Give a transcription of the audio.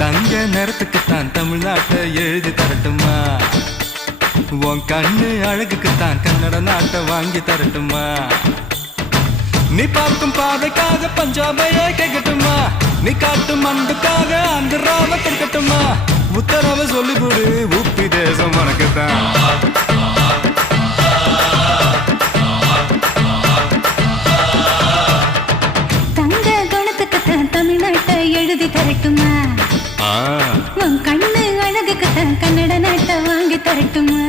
தங்க நிறத்துக்குத்தான் தமிழ்நாட்டை எழுதி தரட்டுமா? உன் கண்ணு அழகுக்குத்தான் கன்னட நாட்டை வாங்கி தரட்டுமா? நீ பார்க்கும் பார்வைக்காக பஞ்சாபையே கேட்கட்டுமா? நீ காட்டும் அன்புக்காக ஆந்திராவை கேட்கட்டுமா? உத்தரவு சொல்லிவிடு, உப்பி தேசம் உனக்குத்தான். தங்க குணத்துக்குத்தான் தமிழ்நாட்டை எழுதி தரட்டுமா? உன் கண்ணு அழகுக்குத்தான் கன்னட நாட்டை வாங்கி தரட்டுமா?